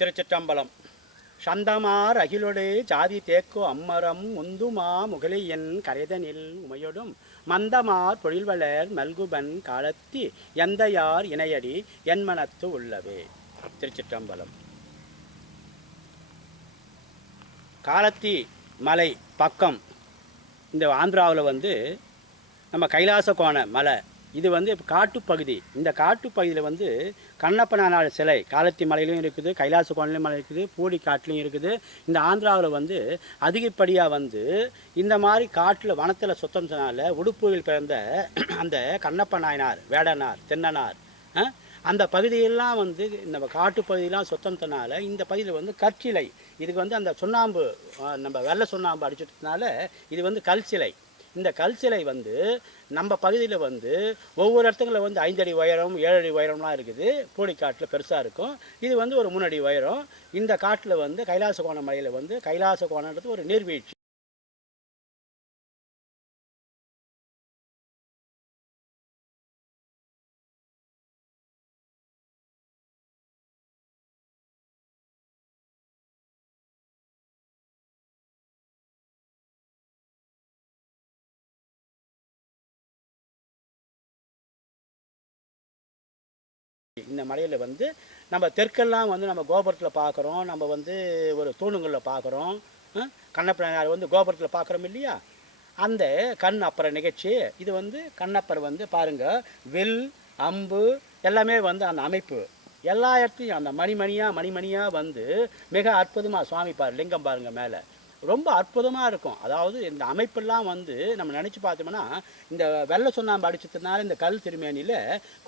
திருச்சிற்றம்பலம். சந்தமார் அகிலொடு ஜாதி தேக்கு அம்மரம் முந்துமா முகலியன் கரைதனில் உமையொடும். மந்தமார் தொழில்வளர் மல்குபன் காலத்தி எந்தையார் இணையடி என்மனத்து உள்ளவே. திருச்சிற்றம்பலம். காலத்தி மலை பக்கம். இந்த ஆந்திராவில் வந்து நம்ம கைலாச கோண மலை இது வந்து இப்போ காட்டுப்பகுதி. இந்த காட்டுப்பகுதியில் வந்து கண்ணப்பனார் சிலை காலத்தி மலையிலையும் இருக்குது கைலாச கோணிலையும் மலை இருக்குது பூடி காட்டிலையும் இருக்குது. இந்த ஆந்திராவில் வந்து அதிகப்படியாக வந்து இந்த மாதிரி காட்டில் வனத்தில் சுத்தம்னால உடுப்புகள் பிறந்த அந்த கண்ணப்ப நாயனார் வேடனார் தென்னனார் அந்த பகுதியெல்லாம் வந்து இந்த காட்டு பகுதியெல்லாம் சுத்தம்னால இந்த பகுதியில் வந்து கற்சிலை. இதுக்கு வந்து அந்த சுண்ணாம்பு நம்ம வெள்ளை சுண்ணாம்பு அடிச்சிட்டதுனால இது வந்து கல் சிலை இந்த கல் சிலை வந்து நம்ம பகுதியில் வந்து ஒவ்வொரு இடத்துங்களில் வந்து ஐந்தடி உயரம் ஏழடி உயரம்லாம் இருக்குது. பூடிக்காட்டில் பெருசாக இருக்கும். இது வந்து ஒரு மூணடி உயரம். இந்த காட்டில் வந்து கைலாச கோண மலையில் வந்து கைலாச கோணன்றது ஒரு நீர்வீழ்ச்சி. இந்த மலையில் வந்து நம்ம தெற்கெல்லாம் வந்து நம்ம கோபுரத்தில் பார்க்குறோம் நம்ம வந்து ஒரு தூணுங்களில் பார்க்குறோம் கண்ணப்பனார் வந்து கோபுரத்தில் பார்க்குறோம் இல்லையா? அந்த கண் அப்புற நிகழ்ச்சி இது வந்து கண்ணப்பர் வந்து பாருங்கள் வில் அம்பு எல்லாமே வந்து அந்த அமைப்பு. எல்லா இடத்துலையும் அந்த மணிமணியாக மணிமணியாக வந்து மிக அற்புதமாக சுவாமி பாரு லிங்கம் பாருங்கள் மேலே. ரொம்ப அற்புதமாக இருக்கும். அதாவது இந்த அமைப்பெல்லாம் வந்து நம்ம நினச்சி பார்த்தோம்னா இந்த வெள்ளை சுண்ணாம்பு அடிச்சதுனால இந்த கல் திருமேனியில்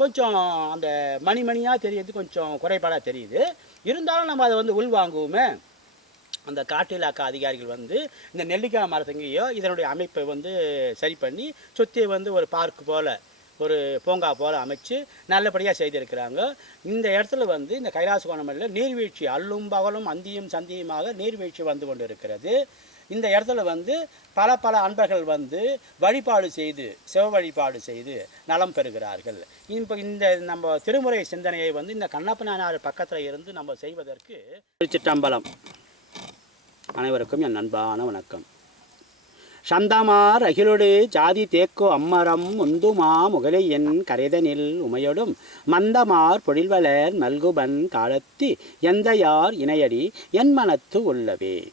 கொஞ்சம் அந்த மணிமணியாக தெரியறது கொஞ்சம் குறைபாடாக தெரியுது. இருந்தாலும் நம்ம அதை வந்து உள்வாங்குவோமே அந்த காட்டு இலாக்கா அதிகாரிகள் வந்து இந்த நெல்லிக்காய் மரத்தங்கையோ இதனுடைய அமைப்பை வந்து சரி பண்ணி சுற்றி வந்து ஒரு பார்க் போல் ஒரு பூங்கா போல் அமைச்சு நல்லபடியாக செய்திருக்கிறாங்க. இந்த இடத்துல வந்து இந்த கைலாச கோணமலையில் நீர்வீழ்ச்சி அல்லும் பகலும் அந்தியும் சந்தியுமாக நீர்வீழ்ச்சி வந்து கொண்டு இருக்கிறது இந்த இடத்துல வந்து பல பல அன்பர்கள் வந்து வழிபாடு செய்து சிவ வழிபாடு செய்து நலம் பெறுகிறார்கள். இப்போ இந்த நம்ம திருமுறை சிந்தனையை வந்து இந்த கண்ணப்பனார் பக்கத்தில் இருந்து நம்ம செய்வதற்கு திருச்சிற்றம்பலம் அனைவருக்கும் என் அன்பான வணக்கம். சந்தமார் அகிலொடு ஜாதி தேக்கோ அம்மரம் உந்துமா முகலை என் கரைதனில் உமையொடும் மந்தமார் பொழில்வளர் மல்குபன் காலத்தி எந்தையார் இணையடி என் மனத்து உள்ளவே.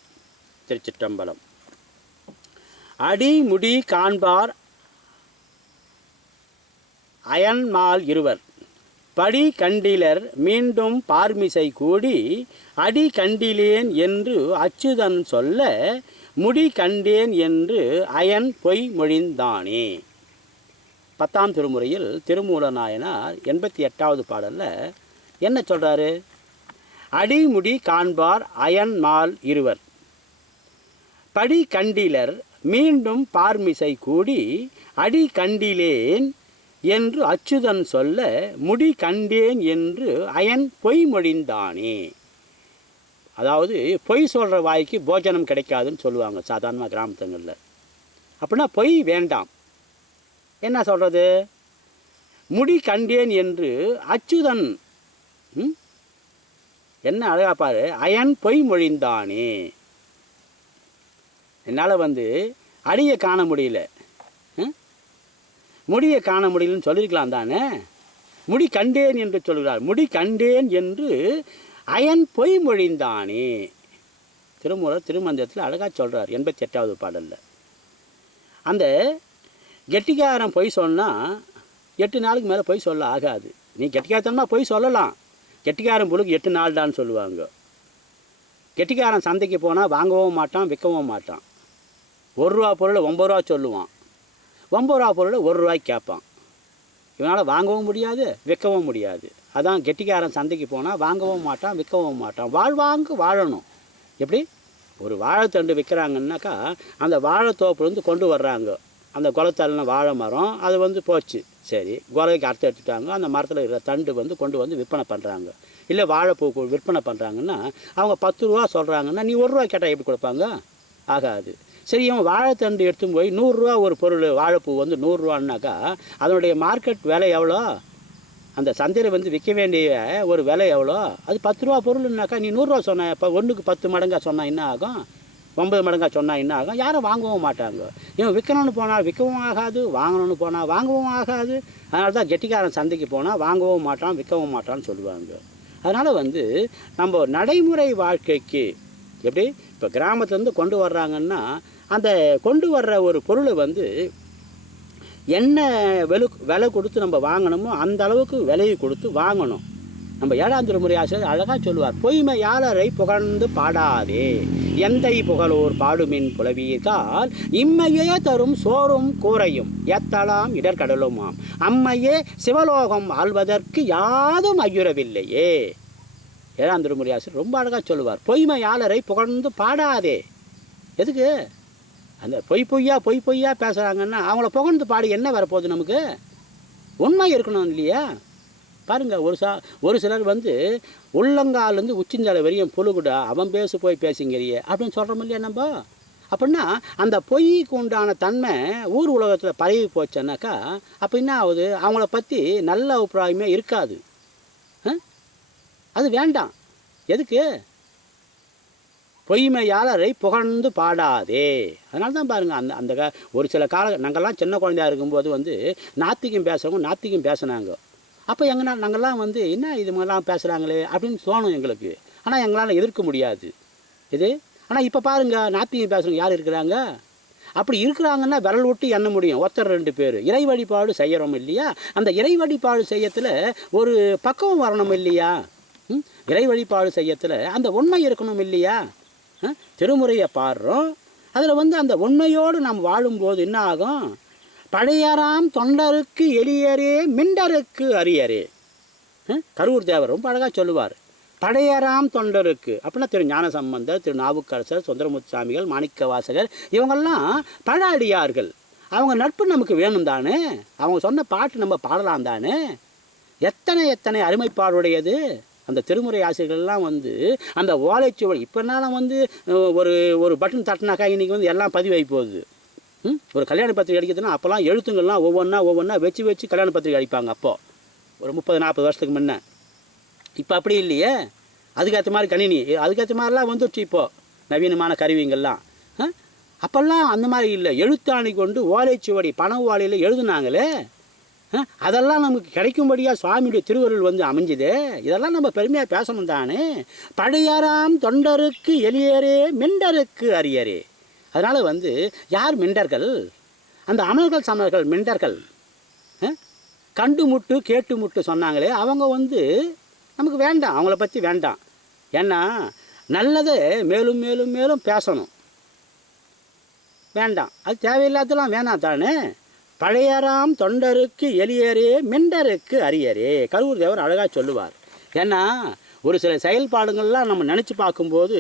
திருச்சிற்றம்பலம். அடிமுடி காண்பார் அயன்மால் இருவர். படி கண்டிலர் மீண்டும் பார்மிசை கூடி அடி கண்டிலேன் என்று அச்சுதன் சொல்ல முடி கண்டேன் என்று அயன் பொய் மொழிந்தானே. பத்தாம் திருமுறையில் திருமூல நாயனார் எண்பத்தி எட்டாவது பாடலில் என்ன சொல்கிறாரு அடிமுடி காண்பார் அயன் மால் இருவர். படி கண்டிலர் மீண்டும் பார்மிசை கூடி அடி கண்டிலேன் என்று அச்சுதன் சொல்ல முடி கண்டேன் என்று அயன் பொய் மொழிந்தானே? அதாவது பொய் சொல்கிற வாய்க்கு போஜனம் கிடைக்காதுன்னு சொல்லுவாங்க சாதாரணமாக கிராமத்துங்களில். அப்படின்னா பொய் வேண்டாம். என்ன சொல்கிறது முடி கண்டேன் என்று அச்சுதன் ம்? என்ன அழகா பாரு அயன் பொய் மொழிந்தானே? என்னால் வந்து அடியை காண முடியல. முடியை காண முடியலன்னு சொல்லியிருக்கலாம் தானே? முடி கண்டேன் என்று சொல்கிறார். முடி கண்டேன் என்று அயன் பொய் மொழிந்தானே. திருமூலர் திருமந்திரத்தில் அழகாக சொல்கிறார் எண்பத்தி எட்டாவது பாடலில். அந்த கெட்டிக்காரன் பொய் சொன்னால் எட்டு நாளுக்கு மேலே பொய் சொல்ல ஆகாது. நீ கெட்டிக்காரத்தனமாக பொய் சொல்லலாம். கெட்டிக்காரன் பொழுது எட்டு நாள் தான் சொல்லுவாங்க. கெட்டிக்காரன் சந்தைக்கு போனால் வாங்கவும் மாட்டான் விற்கவும் மாட்டான். ஒரு ரூபா பொருளை ஒம்பது ரூபா சொல்லுவான். ஒம்பது ரூபா பொருளை ஒரு ரூபாய்க்கு கேட்பான். இவனால் வாங்கவும் முடியாது விற்கவும் முடியாது. அதான் கெட்டிக்காரன் சந்தைக்கு போனால் வாங்கவும் மாட்டான் விற்கவும் மாட்டான். வாழ்வாங்கு வாழணும். எப்படி? ஒரு வாழைத்தண்டு விற்கிறாங்கன்னாக்கா அந்த வாழைத்தோப்புலேருந்து கொண்டு வர்றாங்க. அந்த குளத்தள்ளின வாழை மரம் அது வந்து போச்சு. சரி குலைக்கு அறுத்து எடுத்துட்டாங்க. அந்த மரத்தில் இருக்கிற தண்டு வந்து கொண்டு வந்து விற்பனை பண்ணுறாங்க இல்லை வாழைப்பூ விற்பனை பண்ணுறாங்கன்னா அவங்க பத்து ரூபா சொல்கிறாங்கன்னா நீ ஒரு ரூபா கேட்டால் எப்படி கொடுப்பாங்க? ஆகாது. சரி இவன் வாழைத்தண்டு எடுத்துன்னு போய் நூறுரூவா ஒரு பொருள் வாழைப்பூ வந்து நூறுரூவான்னாக்கா அதனுடைய மார்க்கெட் விலை எவ்வளோ? அந்த சந்தையில் வந்து விற்க வேண்டிய ஒரு விலை எவ்வளோ? அது பத்து ரூபா பொருள்னாக்கா நீ நூறுரூவா சொன்ன இப்போ ஒன்றுக்கு பத்து மடங்கா சொன்னால் என்ன ஆகும்? ஒன்பது மடங்கா சொன்னால் என்ன ஆகும்? யாரும் வாங்கவும் மாட்டாங்க. இவன் விற்கணும்னு போனால் விற்கவும் ஆகாது வாங்கணும்னு போனால் வாங்கவும் ஆகாது. அதனால தான் கெட்டிக்காரன் சந்தைக்கு போனால் வாங்கவும் மாட்டான் விற்கவும் மாட்டான்னு சொல்லுவாங்க. அதனால் வந்து நம்ம நடைமுறை வாழ்க்கைக்கு எப்படி? இப்போ கிராமத்துலேருந்து கொண்டு வர்றாங்கன்னா அந்த கொண்டு வர்ற ஒரு பொருளை வந்து என்ன வெலு விலை கொடுத்து நம்ம வாங்கணுமோ அந்த அளவுக்கு விலையை கொடுத்து வாங்கணும். நம்ம ஏழாம் திருமுறை ஆசிரியர் அழகாக சொல்லுவார் பொய்மையாளரை புகழ்ந்து பாடாதே எந்தை புகழோர் பாடுமின் புலவீர்கால் இம்மையே தரும் சோறும் கூரையும் எத்தலாம் இடர்கடலுமாம். அம்மையே சிவலோகம் ஆள்வதற்கு யாதும் ஐயுறவில்லையே. ஏழாம் திருமுறை ஆசிரியர் ரொம்ப அழகாக சொல்லுவார் பொய்மையாளரை புகழ்ந்து பாடாதே. எதுக்கு? அந்த பொய் பொய்யா பொய் பொய்யா பேசுகிறாங்கன்னா அவங்கள புகழ்ந்து பாடி என்ன வரப்போகுது நமக்கு? உண்மை இருக்கணும் இல்லையா? பாருங்கள் ஒரு சா ஒரு சிலர் வந்து உள்ளங்காலேருந்து உச்சிந்தலை வரையும் புழுகுடா அவன் பேசு போய் பேசுங்கிறியே அப்படின்னு சொல்கிறோம் இல்லையா நம்ம? அப்படின்னா அந்த பொய்க்கு உண்டான தன்மை ஊர் உலகத்தில் பரவி போச்சுன்னாக்கா அப்போ என்ன ஆகுது? அவங்கள பற்றி நல்ல அபிப்பிராயமே இருக்காது. ஆ? அது வேண்டாம். எதுக்கு? பொய்மையாளரை புகழ்ந்து பாடாதே. அதனால தான் பாருங்கள் அந்த அந்த ஒரு சில கால நாங்கள்லாம் சின்ன குழந்தையா இருக்கும்போது வந்து நாத்திகம் பேசுகிறவங்க நாத்திகம் பேசுனாங்க. அப்போ எங்கன்னா நாங்கள்லாம் வந்து என்ன இது மாதிரிலாம் பேசுகிறாங்களே அப்படின்னு தோணும் எங்களுக்கு. ஆனால் எங்களால் எதிர்க்க முடியாது. இது ஆனால் இப்போ பாருங்கள் நாத்திகம் பேசுகிறவங்க யார் இருக்கிறாங்க? அப்படி இருக்கிறாங்கன்னா விரல் விட்டு எண்ண முடியும் ஒருத்தர் ரெண்டு பேர். இறை வழிபாடு செய்கிறோம் இல்லையா? அந்த இறை வழிபாடு செய்யத்தில் ஒரு பக்குவம் வரணும் இல்லையா? ம்? இறை வழிபாடு செய்யத்தில் அந்த உண்மை இருக்கணும் இல்லையா? திருமுறையை பாடுறோம். அதில் வந்து அந்த உண்மையோடு நாம் வாழும்போது என்ன ஆகும் பழையராம் தொண்டருக்கு எளியரே மிண்டருக்கு அரியரே. கரூர் தேவர் ரொம்ப அழகாக சொல்லுவார். பழையராம் தொண்டருக்கு. அப்படின்னா திரு ஞானசம்பந்தர் திரு நாவுக்கரசர் சுந்தரமுத்து சாமிகள் மாணிக்க வாசகர் இவங்கெல்லாம் பழ அடியார்கள் அவங்க நட்பு நமக்கு வேணும் தானே? அவங்க சொன்ன பாட்டு நம்ம பாடலாம் தானே? எத்தனை எத்தனை அருமைப்பாடுடையது? அந்த திருமுறை ஆசிரியர்கள்லாம் வந்து அந்த ஓலைச்சுவடி இப்போனாலும் வந்து ஒரு ஒரு பட்டன் தட்டினாக்கா இன்றைக்கி வந்து எல்லாம் பதிவாகி போகுது. ம்? ஒரு கல்யாண பத்திரிகை அடிக்கிறதுனா அப்போல்லாம் எழுத்துங்கள்லாம் ஒவ்வொன்றா ஒவ்வொன்றா வச்சு வச்சு கல்யாண பத்திரிகை அடிப்பாங்க அப்போது ஒரு முப்பது நாற்பது வருஷத்துக்கு முன்ன. இப்போ அப்படி இல்லையே? அதுக்கேற்ற மாதிரி கணினி அதுக்கேற்ற மாதிரிலாம் வந்துடுச்சு இப்போது நவீனமான கருவிங்கள்லாம். அப்போல்லாம் அந்த மாதிரி இல்லை. எழுத்தாணி கொண்டு ஓலைச்சுவடி பண ஓலையில் எழுதுனாங்களே? அதெல்லாம் நமக்கு கிடைக்கும்படியாக சுவாமியுடைய திருவருள் வந்து அமைஞ்சுது. இதெல்லாம் நம்ம பெருமையாக பேசணும் தானே. பழையாராம் தொண்டருக்கு எளியரே மிண்டருக்கு அரியரே. அதனால் வந்து யார் மிண்டர்கள்? அந்த அமர்கள் சமர்கள் மிண்டர்கள். கண்டு முட்டு கேட்டு முட்டு சொன்னாங்களே அவங்க வந்து நமக்கு வேண்டாம் அவங்கள பற்றி வேண்டாம். ஏன்னா நல்லதை மேலும் மேலும் மேலும் பேசணும். வேண்டாம். அது தேவையில்லாதெல்லாம் வேணாம் தானே. பழையராம் தொண்டருக்கு எளியரே மிண்டருக்கு அரியரே கரூர் தேவர் அழகாக சொல்லுவார். ஏன்னா ஒரு சில செயல்பாடுகள்லாம் நம்ம நினச்சி பார்க்கும்போது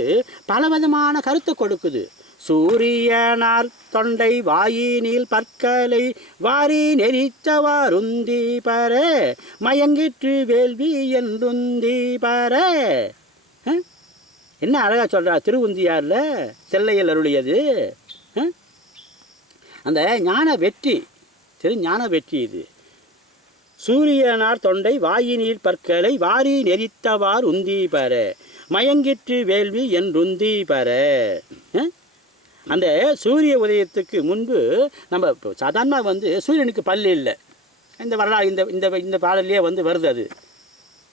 பலவிதமான கருத்தை கொடுக்குது. சூரியனார் தொண்டை வாயினில் பற்களை வாரி நெரித்தவாருந்தி பர மயங்கிற்று வேள்வி என்றுந்தி பர என்ன அழகாக சொல்கிறா திருவுந்தியாரில்? செல்லையில் அருளியது. அந்த ஞான வெற்றி சரி ஞான வெற்றி இது. சூரியனார் தொண்டை வாயினீர் பற்களை வாரி நெறித்தவார் உந்தி பர. மயங்கிற்று வேள்வி என்றுந்தி பர. அந்த சூரிய உதயத்துக்கு முன்பு நம்ம இப்போ சாதாரணமாக வந்து சூரியனுக்கு பல்லு இல்லை. இந்த வரலாறு இந்த இந்த இந்த பாடல்லையே வந்து வருது அது.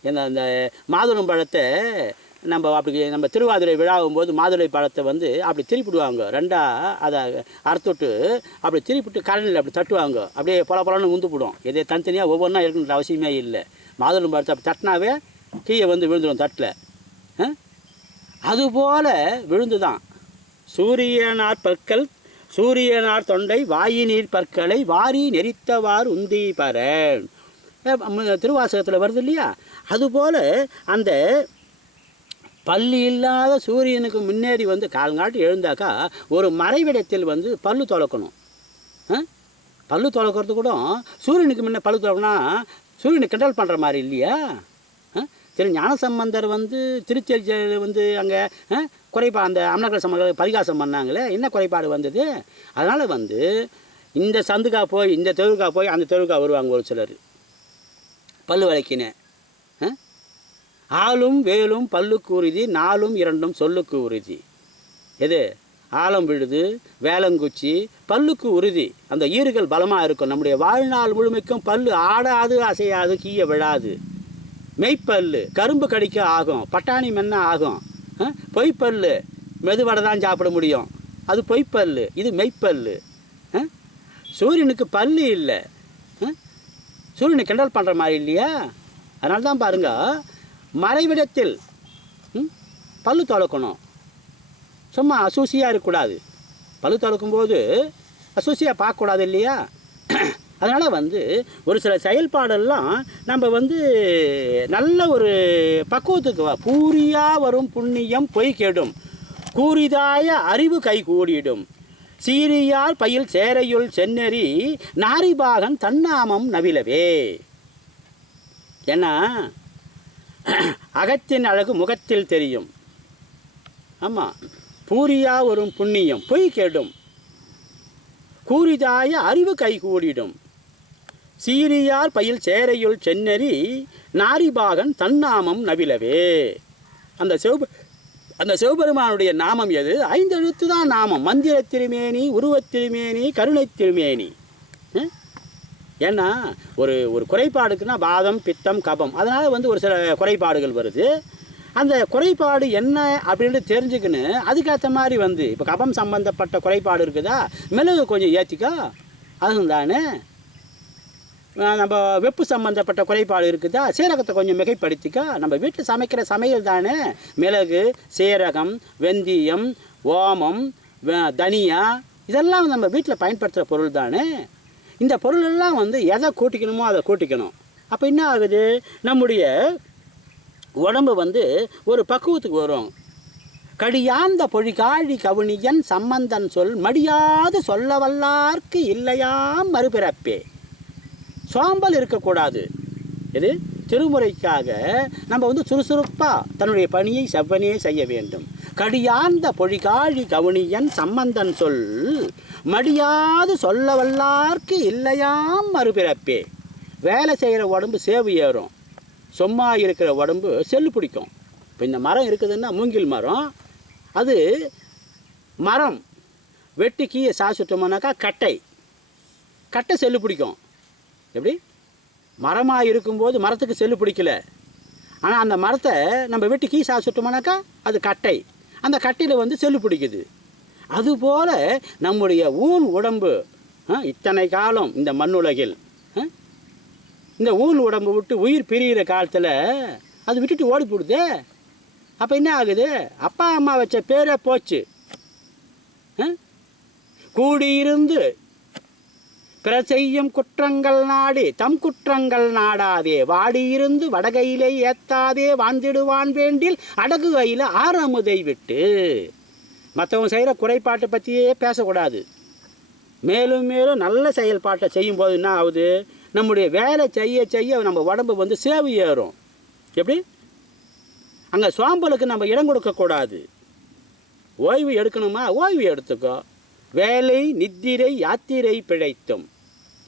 ஏன்னா அந்த மாதுளம் பழத்தை நம்ம அப்படி நம்ம திருவாதிரை விழாவும் போது மாதுளை பழத்தை வந்து அப்படி திருப்பிடுவாங்க. ரெண்டாக அதை அறுத்துட்டு அப்படி திருப்பிட்டு கரண்டில் அப்படி தட்டுவாங்க. அப்படியே பொல பொலன்னு உந்து போடும். இதே தனித்தனியாக ஒவ்வொன்றா இருக்குன்ற அவசியமே இல்லை. மாதுளை பழத்தை அப்படி தட்டினாவே கீழே வந்து விழுந்துடும் தட்டில். அதுபோல் விழுந்து தான் சூரியனார் பற்கள் சூரியனார் தொண்டை வாயினீர் பற்களை வாரி நெறித்தவார் உந்தி பரன். திருவாசகத்தில் வருது இல்லையா? அதுபோல் அந்த பல்லு இல்லாத சூரியனுக்கு முன்னேறி வந்து காலங்காட்டி எழுந்தாக்கா ஒரு மறைவிடத்தில் வந்து பல்லு தொலக்கணும் ஆ? பல்லு துளக்கிறது கூட சூரியனுக்கு முன்னே பல்லு துளக்கணும்னா சூரியனை கிண்டல் பண்ணுற மாதிரி இல்லையா? ஆ? திரு ஞானசம்பந்தர் வந்து திருச்செல்லியில் வந்து அங்கே குறைபா அந்த அமனகர சமர்கள் பரிகாசம் பண்ணாங்களே என்ன குறைபாடு வந்தது? அதனால் வந்து இந்த சந்துக்கா போய் இந்த தெருவுக்கா போய் அந்த தெருவுக்கா வருவாங்க ஒரு சிலர். பல்லு விளக்கினேன் ஆளும் வேலும் பல்லுக்கு உறுதி நாலும் இரண்டும் சொல்லுக்கு உறுதி. எது? ஆழம் விழுது வேலங்குச்சி பல்லுக்கு உறுதி. அந்த ஈறுகள் பலமாக இருக்கும். நம்முடைய வாழ்நாள் முழுமைக்கும் பல்லு ஆடாது அசையாது கீழே விழாது. மெய்ப்பல்லு கரும்பு கடிக்க ஆகும் பட்டாணி மென்ன ஆகும்? ஆ? பொய்ப்பல்லு மெதுவடை தான் சாப்பிட முடியும். அது பொய்ப்பல்லு இது மெய்ப்பல்லு. சூரியனுக்கு பல்லு இல்லை. சூரியனை கிண்டல் பண்ணுற மாதிரி இல்லையா? அதனால தான் பாருங்கள் மறைவிடத்தில் ம், பல்லு துளக்கணும் சும்மா அசூசியாக இருக்கக்கூடாது. பல்லு துளக்கும்போது அசூசியாக பார்க்கக்கூடாது இல்லையா? அதனால் வந்து ஒரு சில செயல்பாடெல்லாம் நம்ம வந்து நல்ல ஒரு பக்குவத்துக்கு வா பூரியாக வரும் புண்ணியம் பொய் கெடும். கூறிதாய அறிவு கை கூடிடும். சீரியால் பயில் சேரையுள் சென்னறி நாரிபாகன் தன்னாமம் நவிலவே. ஏன்னா அகத்தின் அழகு முகத்தில் தெரியும். ஆமாம் பூரியா வரும் புண்ணியம் பொய் கெடும். கூறிதாய அறிவு கைகூடிடும் சீரியார் பயில் சேரையுள் சென்னறி நாரிபாகன் தன்னாமம் நவிலவே. அந்த சிவப அந்த சிவபெருமானுடைய நாமம் எது? ஐந்தெழுத்து தான் நாமம். மந்திர திருமேனி உருவத் திருமேனி கருணை திருமேனி. ஏன்னா ஒரு ஒரு குறைபாடுக்குன்னா வாதம் பித்தம் கபம். அதனால் வந்து ஒரு சில குறைபாடுகள் வருது. அந்த குறைபாடு என்ன அப்படின்னு தெரிஞ்சுக்கின்னு அதுக்கேற்ற மாதிரி வந்து இப்போ கபம் சம்பந்தப்பட்ட குறைபாடு இருக்குதா? மிளகு கொஞ்சம் ஏற்றிக்கோ அதுவும் தானே நம்ம வெப்பு சம்பந்தப்பட்ட குறைபாடு இருக்குதா? சீரகத்தை கொஞ்சம் மிகைப்படுத்திக்கா. நம்ம வீட்டில் சமைக்கிற சமையல் தானே? மிளகு சீரகம் வெந்தயம் ஓமம் தனியா இதெல்லாம் நம்ம வீட்டில் பயன்படுத்துகிற பொருள் தானே? இந்த பொருளெல்லாம் வந்து எதை கூட்டிக்கணுமோ அதை கூட்டிக்கணும். அப்போ என்ன ஆகுது? நம்முடைய உடம்பு வந்து ஒரு பக்குவத்துக்கு வரும். கடியாந்த பொழிகாழி கவுனியன் சம்பந்தன் சொல் மடியாது சொல்ல வல்லார்க்கு இல்லையாம் மறுபிறப்பே. சோம்பல் இருக்கக்கூடாது. இது திருமுறைக்காக நம்ம வந்து சுறுசுறுப்பாக தன்னுடைய பணியை செவ்வனே செய்ய வேண்டும். கடியார்ந்த பொழிகாழி கவுனியன் சம்பந்தன் சொல் மடியாது சொல்ல வல்லார்க்கு இல்லையாம் மறுபிறப்பே. வேலை செய்கிற உடம்பு சேவு ஏறும். சும்மா இருக்கிற உடம்பு செல்லு பிடிக்கும். இப்போ இந்த மரம் இருக்குதுன்னா மூங்கில் மரம். அது மரம். வெட்டி கீழே சாசுட்டோம்னாக்கா கட்டை. கட்டை செல்லு பிடிக்கும். எப்படி? மரமாக இருக்கும்போது மரத்துக்கு செல்லு பிடிக்கல. ஆனால் அந்த மரத்தை நம்ம வெட்டி கீ சாசுட்டோம்னாக்கா அது கட்டை. அந்த கட்டியில் வந்து செல்லு பிடிக்குது. அதுபோல் நம்முடைய ஊன் உடம்பு ஆ, இத்தனை காலம் இந்த மண்ணுலகில் இந்த ஊன் உடம்பு விட்டு உயிர் பிரிகிற காலத்தில் அது விட்டுட்டு ஓடி போடுதே அப்போ என்ன ஆகுது? அப்பா அம்மா வச்ச பேரே போச்சு. ஆ? கூடியிருந்து பிற செய்யும் குற்றங்கள் நாடி தம் குற்றங்கள் நாடாதே. வாடியிருந்து வடகையிலே ஏத்தாதே வாழ்ந்திடுவான் வேண்டில் அடகு கையில் ஆறாமுதை விட்டு. மற்றவங்க செய்கிற குறைபாட்டை பற்றியே பேசக்கூடாது. மேலும் மேலும் நல்ல செயல்பாட்டை செய்யும்போது என்ன ஆகுது? நம்முடைய வேலை செய்ய செய்ய நம்ம உடம்பு வந்து சேவு ஏறும். எப்படி? அங்கே சோம்பலுக்கு நம்ம இடம் கொடுக்கக்கூடாது ஓய்வு எடுக்கணுமா? ஓய்வு எடுத்துக்கோ. வேலை நித்திரை யாத்திரை பிழைத்தும்.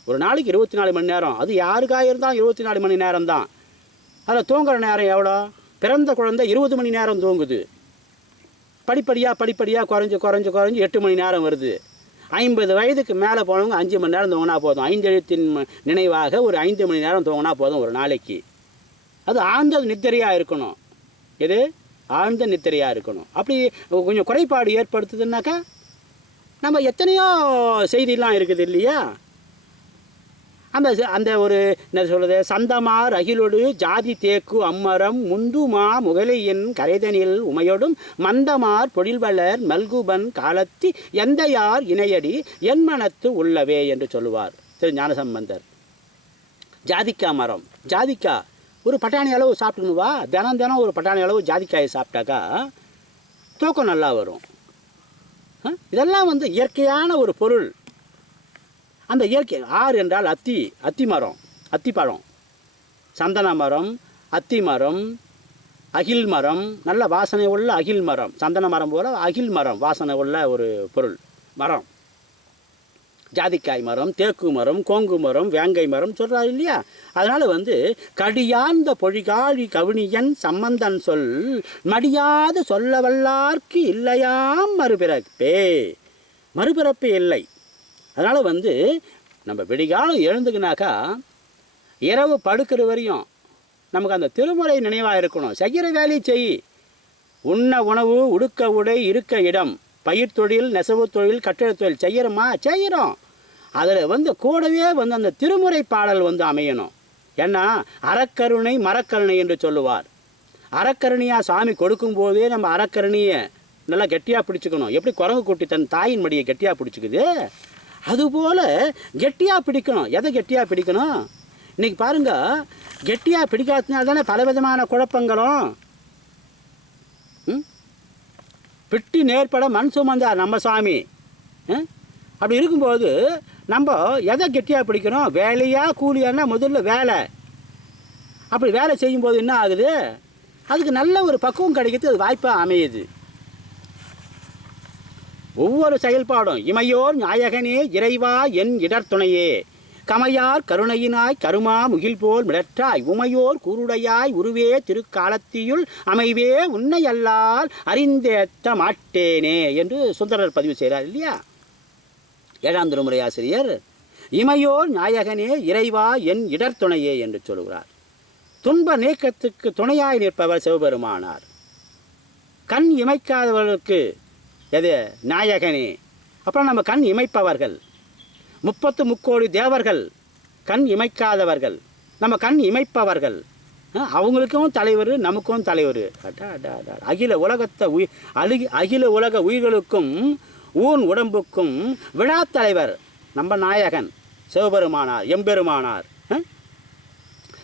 ஒரு நாளைக்கு இருபத்தி நாலு மணி நேரம். அது யாருக்காக இருந்தாலும் இருபத்தி நாலு மணி நேரம் தான் அதில் தூங்குற நேரம் எவ்வளோ? பிறந்த குழந்தை இருபது மணி நேரம் தூங்குது. படிப்படியாக படிப்படியாக குறைஞ்சி குறைஞ்சி குறைஞ்சி எட்டு மணி நேரம் வருது. ஐம்பது வயதுக்கு மேலே போனவங்க அஞ்சு மணி நேரம் தூங்கினா போதும். ஐந்து எழுத்தின் நினைவாக ஒரு ஐந்து மணி நேரம் தூங்கினா போதும் ஒரு நாளைக்கு. அது ஆழ்ந்த நித்திரையாக இருக்கணும். எது? ஆழ்ந்த நித்திரையாக இருக்கணும். அப்படி கொஞ்சம் குறைபாடு ஏற்படுத்துதுன்னாக்கா நம்ம எத்தனையோ செய்திலாம் இருக்குது இல்லையா? அந்த அந்த ஒரு என்ன சொல்கிறது சந்தமார் அகிலொடு ஜாதி தேக்கு அம்மரம் முந்துமா முகலையின் கரைதனில் உமையொடும் மந்தமார் பொழில்வளர் மல்குபன் காலத்தி எந்தையார் இணையடி என் மனத்து உள்ளவே என்று சொல்லுவார். திரு ஞானசம்பந்தர். ஜாதிக்காய் மரம். ஜாதிக்காய் ஒரு பட்டாணி அளவு சாப்பிட்டுன்னு வா. தினம் தினம் ஒரு பட்டாணி அளவு ஜாதிக்காயை சாப்பிட்டாக்கா தூக்கம் நல்லா வரும். இதெல்லாம் வந்து இயற்கையான ஒரு பொருள். அந்த இயற்கை ஆறு என்றால் அத்தி அத்தி மரம் அத்தி பழம். சந்தன மரம் அத்தி மரம் அகில் மரம் நல்ல வாசனை உள்ள அகில் மரம். சந்தன மரம் போல் அகில் மரம் வாசனை உள்ள ஒரு பொருள் மரம். ஜாதிக்காய் மரம் தேக்கு மரம் கோங்கு மரம் வேங்கை மரம் சொல்கிறாரு இல்லையா? அதனால் வந்து கடியார்ந்த பொழிகாழி கவினியன் சம்பந்தன் சொல் மடியாது சொல்ல வல்லார்க்கு இல்லையாம் மறுபிறப்பே. மறுபிறப்பு இல்லை. அதனால் வந்து நம்ம விடிகாலம் எழுந்துக்கினாக்கா இரவு படுக்கிற வரையும் நமக்கு அந்த திருமுறை நினைவாக இருக்கணும். செய்கிற வேலையை செய். உண்ண உணவு உடுக்க உடை இருக்க இடம் பயிர் தொழில் நெசவு தொழில் கட்டிடத் தொழில் செய்கிறோமா செய்கிறோம் அதில் வந்து கூடவே வந்து அந்த திருமுறை பாடல் வந்து அமையணும். ஏன்னா அறக்கருணை மரக்கருணை என்று சொல்லுவார். அறக்கருணையாக சாமி கொடுக்கும்போதே நம்ம அறக்கருணையை நல்லா கெட்டியாக பிடிச்சிக்கணும். எப்படி குரங்கு குட்டி தன் தாயின் மடியை கெட்டியாக பிடிச்சிக்குது? அதுபோல் கெட்டியாக பிடிக்கணும். எதை கெட்டியாக பிடிக்கணும்? இன்றைக்கி பாருங்க கெட்டியாக பிடிக்காததுனால தானே பலவிதமான குழப்பங்களும் ம்? பிட்டி நேர்பட மண் சுமந்தார் நம்ம சாமி. அப்படி இருக்கும்போது நம்ம எதை கெட்டியாக பிடிக்கணும்? வேலையாக கூலியான்னா முதல்ல வேலை. அப்படி வேலை செய்யும்போது என்ன ஆகுது? அதுக்கு நல்ல ஒரு பக்குவம் கிடைக்கிறது அது வாய்ப்பாக அமையுது. ஒவ்வொரு செயல்பாடும் இமையோர் நாயகனே இறைவா என் இடர்த்துணையே கமையார் கருணையினாய் கருமா முகில் போல் மிடற்றாய் உமையோர் குருடையாய் உருவே திருக்காலத்தியுள் அமைவே உன்னை அல்லால் அறிந்தேத்த மாட்டேனே என்று சுந்தரர் பதிவு செய்கிறார் இல்லையா? ஏழாம் திருமுறை ஆசிரியர் இமையோர் நாயகனே இறைவா என் இடர்த்துணையே என்று சொல்கிறார். துன்ப நீக்கத்துக்கு துணையாய் நிற்பவர் சிவபெருமானார். கண் இமைக்காதவர்களுக்கு எது? நாயகனே. அப்புறம் நம்ம கண் இமைப்பவர்கள். முப்பத்து முக்கோடி தேவர்கள் கண் இமைக்காதவர்கள். நம்ம கண் இமைப்பவர்கள். அவங்களுக்கும் தலைவர் நமக்கும் தலைவர். அடா, அகில உலகத்தை உயிர் அழுகி அகில உலக உயிர்களுக்கும் ஊன் உடம்புக்கும் விழா தலைவர் நம்ம நாயகன் சிவபெருமானார் எம்பெருமானார்.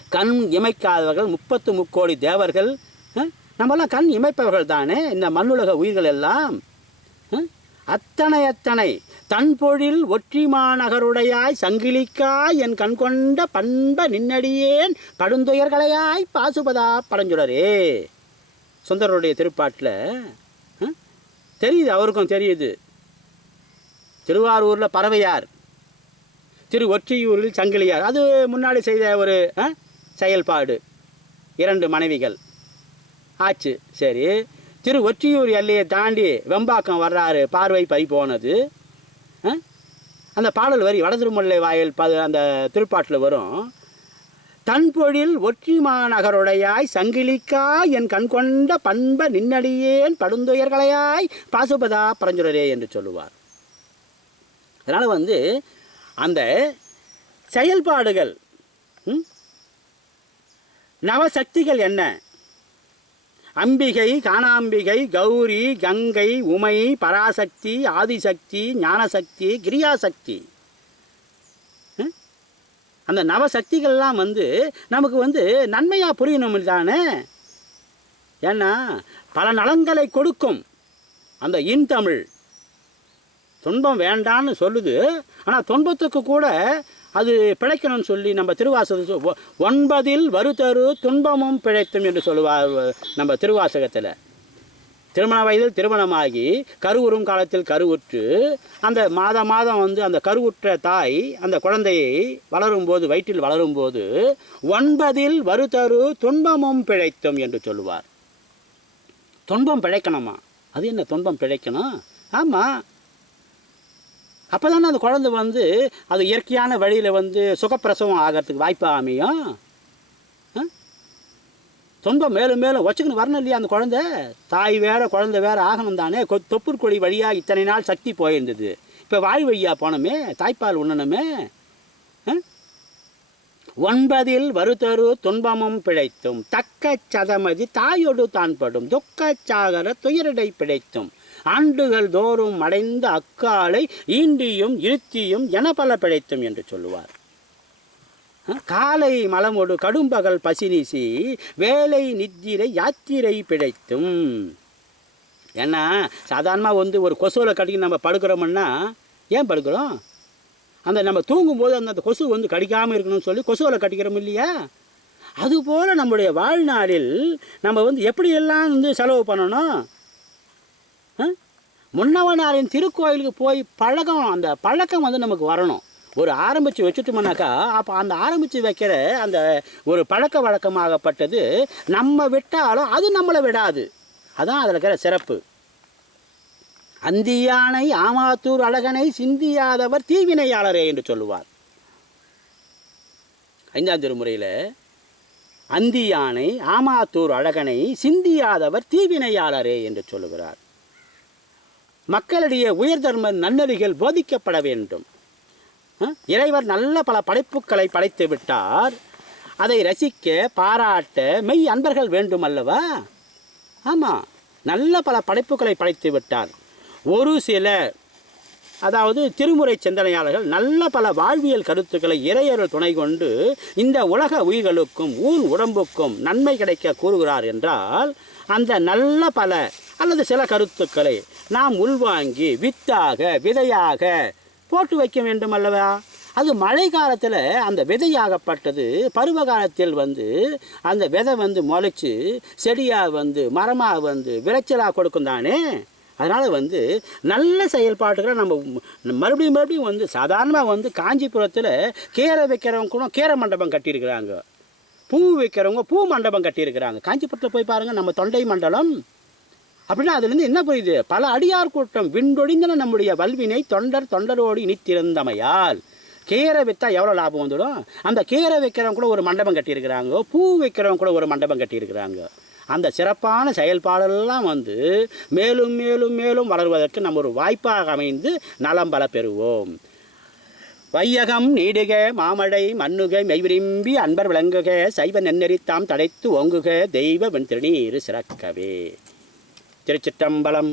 கண் இமைக்காதவர்கள் முப்பத்து முக்கோடி தேவர்கள். நம்மலாம் நம்மெல்லாம் கண் இமைப்பவர்கள் தானே. இந்த மண்ணுலக உயிர்கள் எல்லாம். அத்தனை அத்தனை. தன்பொழில் ஒற்றிமாநகருடையாய் சங்கிலிக்காய் என் கண் கொண்ட பண்ப நின்னடியேன் படுந்துயர்களையாய் பாசுபதா பரஞ்சுடரே. சுந்தரருடைய திருப்பாட்டில் தெரியுது அவருக்கும் தெரியுது. திருவாரூரில் பறவையார். திரு ஒற்றியூரில் சங்கிலியார். அது முன்னாடி செய்த ஒரு ஆ, செயல்பாடு. இரண்டு மனைவிகள். ஆச்சு சரி. திரு ஒற்றியூர் எல்லையை தாண்டி வெம்பாக்கம் வர்றாரு பார்வை பை போனது. அந்த பாடல் வரி வடதிருமல்லை வாயில் ப அந்த திருப்பாட்டில் வரும். தன்பொழில் ஒற்றி மாநகருடையாய் சங்கிலிக்காய் என் கண் கொண்ட பண்ப நின்னடியேன் படுந்துயர்களையாய் பாசுபதா பரஞ்சுரரே என்று சொல்லுவார். அதனால் வந்து அந்த செயல்பாடுகள் ம்? நவசக்திகள் என்ன? அம்பிகை காணாம்பிகை கௌரி கங்கை உமை பராசக்தி ஆதிசக்தி ஞானசக்தி கிரியாசக்தி. அந்த நவசக்திகள்லாம் வந்து நமக்கு வந்து நன்மையாக புரியணும் தானே? ஏன்னா பல நலன்களை கொடுக்கும் அந்த இன்தமிழ் துன்பம் வேண்டான்னு சொல்லுது. ஆனால் துன்பத்துக்கு கூட அது பிழைக்கணும்னு சொல்லி நம்ம திருவாசகம் ஒன்பதில் வருத்தரு துன்பமும் பிழைத்தும் என்று சொல்லுவார் நம்ம திருவாசகத்தில். திருமண வயதில் திருமணமாகி கருவுறும் காலத்தில் கருவுற்று அந்த மாதம் மாதம் வந்து அந்த கருவுற்ற தாய் அந்த குழந்தையை வளரும்போது வயிற்றில் வளரும்போது ஒன்பதில் வருத்தரு துன்பமும் பிழைத்தும் என்று சொல்லுவார். துன்பம் பிழைக்கணுமா? அது என்ன துன்பம் பிழைக்கணும்? ஆமாம் அப்போ தானே அந்த குழந்தை வந்து அது இயற்கையான வழியில் வந்து சுகப்பிரசவம் ஆகிறதுக்கு வாய்ப்பாக அமையும்? ஆ? துன்பம் மேலும் மேலும் வச்சுக்கணும் வரணும் இல்லையா அந்த குழந்தை? தாய் வேற குழந்தை வேற ஆகணும் தானே. கொ- தொப்புள் கொடி வழியாக இத்தனை நாள் சக்தி போயிருந்தது. இப்போ வாய் வழியாக போனோமே தாய்ப்பால் உண்ணணுமே? ஆ? ஒன்பதில் வருதரு துன்பமும் பிழைத்தும் தக்க சதமதி தாயோடு தான் படும் துக்கச் சாகர துயரடை பிழைத்தும். ஆண்டுகள் தோறும் அடைந்த அக்காலை ஈண்டியும் இருத்தியும் என பல பிழைத்தும் என்று சொல்லுவார். காலை மலமொடு கடும்பகல் பசினிசி வேலை நித்திரை யாத்திரை பிழைத்தும். ஏன்னா சாதாரணமாக வந்து ஒரு கொசுவில் கடிக்க நம்ம படுக்கிறோம்னா ஏன் படுக்கிறோம்? அந்த நம்ம தூங்கும்போது அந்த அந்த கொசு வந்து கடிக்காமல் இருக்கணும்னு சொல்லி கொசுவில் கடிக்கிறோம் இல்லையா? அதுபோல் நம்முடைய வாழ்நாளில் நம்ம வந்து எப்படியெல்லாம் வந்து செலவு பண்ணணும்? முன்னவனாரின் திருக்கோயிலுக்கு போய் பழக்கம் அந்த பழக்கம் வந்து நமக்கு வரணும். ஒரு ஆரம்பித்து வச்சுட்டோம்னாக்கா அப்போ அந்த ஆரம்பித்து வைக்கிற அந்த ஒரு பழக்க வழக்கமாகப்பட்டது நம்ம விட்டாலும் அது நம்மளை விடாது. அதான் அதில் இருக்கிற சிறப்பு. அந்தியானை ஆமாத்தூர் அழகனை சிந்தியாதவர் தீவினையாளரே என்று சொல்லுவார். ஐந்தாம் திருமுறையில் அந்தியானை ஆமாத்தூர் அழகனை சிந்தியாதவர் தீவினையாளரே என்று சொல்லுகிறார். மக்களிடையே உயர் தர்ம நன்னறிகள் போதிக்கப்பட வேண்டும். இறைவர் நல்ல பல படைப்புகளை படைத்து விட்டார். அதை ரசிக்க பாராட்ட மெய் அன்பர்கள் வேண்டும் அல்லவா ஆமாம் நல்ல பல படைப்புகளை படைத்து விட்டார். ஒரு சில அதாவது திருமுறை சிந்தனையாளர்கள் நல்ல பல வாழ்வியல் கருத்துக்களை இறையர்கள் துணை கொண்டு இந்த உலக உயிர்களுக்கும் ஊன் உடம்புக்கும் நன்மை கிடைக்க கூறுகிறார் என்றால் அந்த நல்ல பல அல்லது சில கருத்துக்களை நாம் உள்வாங்கி வித்தாக விதையாக போட்டு வைக்க வேண்டும் அல்லவா அது மழை காலத்தில் அந்த விதையாகப்பட்டது பருவ காலத்தில் வந்து அந்த விதை வந்து முளைச்சி செடியாக வந்து மரமாக வந்து விளைச்சலாக கொடுக்கும் தானே? அதனால் வந்து நல்ல செயல்பாட்டுகளை நம்ம மறுபடியும் மறுபடியும் வந்து சாதாரணமாக வந்து காஞ்சிபுரத்தில் கீரை வைக்கிறவங்க கூட கீரை மண்டபம் கட்டியிருக்கிறாங்க. பூ வைக்கிறவங்க பூ மண்டபம் கட்டியிருக்கிறாங்க. காஞ்சிபுரத்தில் போய் பாருங்கள் நம்ம தொண்டை மண்டலம். அப்படின்னா அதுலேருந்து என்ன புரியுது? பல அடியார் கூட்டம் விண்டொடிந்தன நம்முடைய வல்வினை தொண்டர் தொண்டரோடு இனித்திருந்தமையால். கீரை விற்றா எவ்வளோ லாபம் வந்துடும்? அந்த கீரை வைக்கிறவங்க கூட ஒரு மண்டபம் கட்டியிருக்கிறாங்க பூ வைக்கிறவங்க கூட ஒரு மண்டபம் கட்டியிருக்கிறாங்க. அந்த சிறப்பான செயல்பாடெல்லாம் வந்து மேலும் மேலும் மேலும் வளர்வதற்கு நம்ம ஒரு வாய்ப்பாக அமைந்து நலம் பல பெறுவோம். வையகம் நீடுக மாமழை மண்ணுக மெய்விரும்பி அன்பர் விளங்குக சைவ நென்னெறித்தாம் தடைத்து ஓங்குக தெய்வ வெண் திருநீர் சிறக்கவே. திருச்சிற்றம்பலம்.